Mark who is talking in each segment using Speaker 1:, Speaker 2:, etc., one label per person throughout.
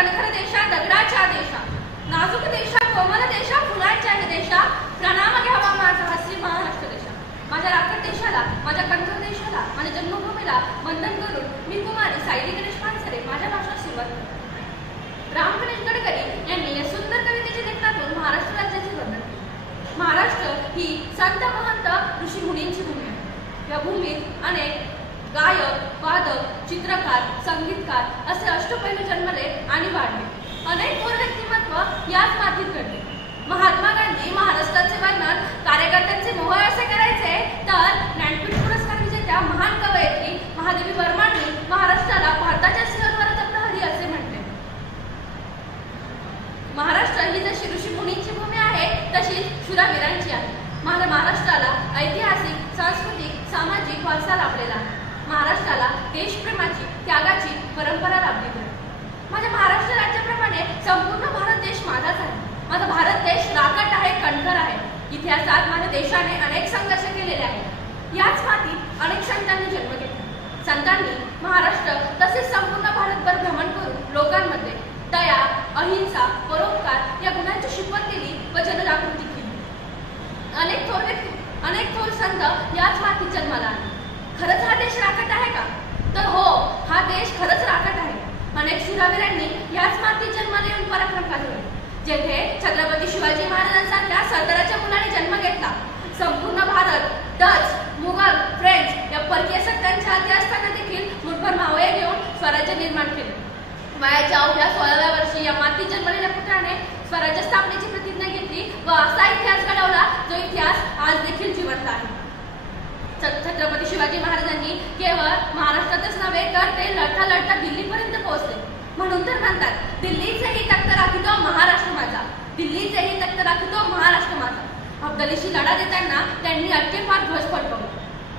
Speaker 1: कणखर देशा दगडाच्या देशा नाजूक देशा कोमल देशा फुलांच्याही देशा प्रणाम घ्यावा माझा हसी महाराष्ट्र देशा माझ्या राखट देशाला माझ्या कणखर देशाला माझ्या जन्मभूमीला वंदन करून मी कुमारी सायली गणेश माणसरे माझ्या भाषणात सुरुवात राम गणेश गडकरी यांनी या सुंदर कवितेच्या लेखनातून महाराष्ट्र राज्याचे वर्णन केले. महाराष्ट्र ही संत महंत ऋषी मुनींची भूमी आहे. या भूमीत अनेक गायक वादक चित्रकार संगीतकार असे अष्टपैलू जन्मले आणि वाढले. अनेक थोर व्यक्तिमत्व याच मातीत घडले. महात्मा गांधी महाराष्ट्राचे वर्णन कार्यकर्त्यांचे मोह असे करायचे तर ज्ञानपीठ पुरस्कार विजेत्या महान कवयित्री महादेवी वर्मांनी महाराष्ट्राला भारताच्या सिंहद्वाराचा प्रहरी असे म्हटले. महाराष्ट्र ही जशी ऋषी मुनींची भूमी आहे तशीच शुरावीरांची आहे. महाराष्ट्राला ऐतिहासिक सांस्कृतिक सामाजिक वारसा लाभलेला आहे. देशप्रेमाची त्यागाची परंपरा लाभली तर. माझ्या महाराष्ट्र राज्याप्रमाणे संपूर्ण भारत देश माझाच आहे. माझा भारत देश राकट आहे कणखर आहे. इतिहासात माझ्या देशाने अनेक संघर्ष केलेले आहेत. याच मातीत अनेक संतांनी जन्म घेतला. संतांनी महाराष्ट्र तसेच संपूर्ण भारतभर भ्रमण करून लोकांमध्ये दया अहिंसा परोपकार या गुणांची शिकवण दिली व जनजागृती केली. अनेक थोर व्यक्ती अनेक थोर संत याच मातीत जन्माला आले. खरंच हा देश राकट आहे का? तर हो हा देश खरंच राकट आहे. अनेक शूरावीरांनी याच मातीत जन्माला येऊन पराक्रम गाजवले. जेथे छत्रपती शिवाजी महाराजांसारख्या सरदाराच्या मुलाने जन्म घेतला. संपूर्ण भारत डच मुघल फ्रेंच या परकीय सत्तांच्या हाती असताना देखील मुठभर मावळे घेऊन स्वराज्य निर्माण केले. वयाच्या अवघ्या सोळाव्या वर्षी या मातीत जन्मलेल्या पुत्राने स्वराज्य स्थापनेची प्रतिज्ञा घेतली व असा इतिहास घडवला जो इतिहास आज देखील जिवंत आहे. शिवाजी महाराजांनी केवळ महाराष्ट्रातच नव्हे तर ते लढता लढता दिल्लीपर्यंत पोहोचले. म्हणून तर म्हणतात दिल्लीचेही तख्त राखितो महाराष्ट्र माझा. दिल्लीचेही तख्त राखितो महाराष्ट्र माझा. अफगलीशी लढा देताना त्यांनी अटके फार ध्वज फडकवले.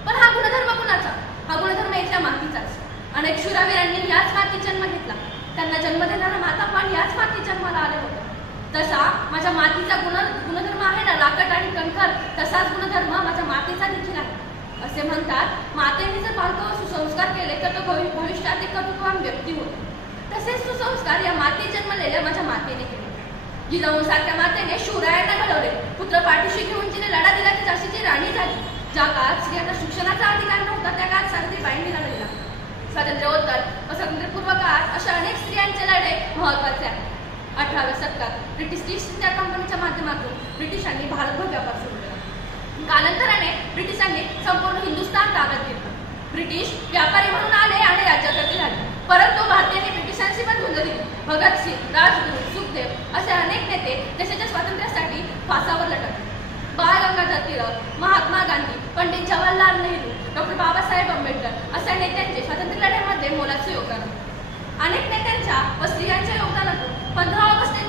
Speaker 1: पण हा गुणधर्म कुणाचा? हा गुणधर्म इथल्या मातीचाच. अनेक शूरावीरांनी याच मातीत जन्म घेतला. त्यांना जन्म देणारा माता पण याच मातीत जन्माला आले होते. तसा माझ्या मातीचा गुण गुणधर्म आहे ना राकट आणि कणखर तसाच गुणधर्म माझ्या मातीचा देखील आहे. असे म्हणतात मातेने जर बालकावर सुसंस्कार केले तर तो भविष्यात एक कर्तृत्ववान व्यक्ती होतो तसेच सुसंस्कार या माती जन्मलेल्या माझ्या मातेने केले. जिजाऊसारख्या मातेने शिवरायांना घडवले. पुत्र पाठीशी घेऊन जिने लढा दिला ती झाशीची राणी झाली. ज्या काळात स्त्रियांना शिक्षणाचा अधिकार नव्हता त्या काळात सावित्रीबाईंनी लढा स्वातंत्र्योत्तर व स्वातंत्र्यपूर्व काळात अशा अनेक स्त्रियांचे लढे महत्त्वाचे आहेत. अठराव्या शतकात ब्रिटिश ईस्ट इंडिया कंपनीच्या माध्यमातून ब्रिटिशांनी भारतभर व्यापार सुरू केला. कालांतराने ब्रिटिशांनी संपूर्ण हिंदुस्थान ताब्यात घेतलं. ब्रिटिश व्यापारी म्हणून आले आणि राज्यासाठी झाले. परंतु भारतीयांनी ब्रिटिशांशी पण झुंज दिली. भगतसिंग राजगुरू सुखदेव असे अनेक नेते देशाच्या स्वातंत्र्यासाठी फासावर लटकले. बाळ गंगाधर टिळक महात्मा गांधी पंडित जवाहरलाल नेहरू डॉक्टर बाबासाहेब आंबेडकर अशा नेत्यांचे स्वातंत्र्य लढ्यामध्ये मोलाचे योगदान अनेक नेत्यांच्या व स्त्रियांच्या योगदानातून पंधरा ऑगस्ट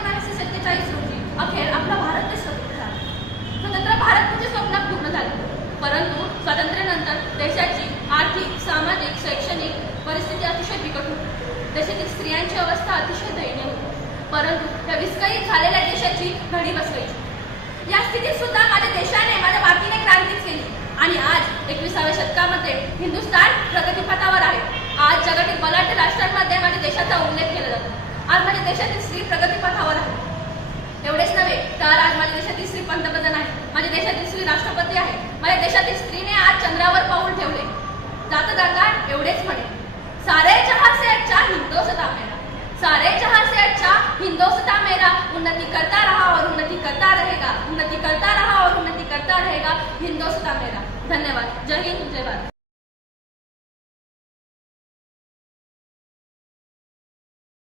Speaker 1: परंतु स्वातंत्र्यानंतर देशाची आर्थिक सामाजिक शैक्षणिक परिस्थिती अतिशय बिकट होती. देशातील स्त्रियांची अवस्था अतिशय दयनीय होती. परंतु त्या विस्कळीत झालेल्या देशाची घडी बसवायची या स्थितीत सुद्धा माझ्या देशाने माझ्या बाकीने क्रांतीच केली. आणि आज एकविसाव्या शतकामध्ये हिंदुस्थान प्रगतीपथावर आहे. आज जगातील बलाढ्य राष्ट्रांमध्ये माझ्या देशाचा उल्लेख केला जातो. आज माझ्या देशातील स्त्री प्रगतीपथावर आहे. एवढेच नव्हे तर आज माझ्या देशातील स्त्री पंतप्रधान आहे देशातील स्त्री राष्ट्रपती आहे. माझ्या देशातील स्त्रीने आज चंद्रावर पाऊल ठेवले. जाता जाता एवढेच म्हणे. सारे जहां से अच्छा हिंदोसता मेरा. सारे जहां से अच्छा हिंदोसता मेरा. उन्नति करता रहा और उन्नति करता रहेगा. उन्नति करता रहा और उन्नति करता रहेगा. हिंदोसता मेरा. धन्यवाद. जय हिंद. जय भारत.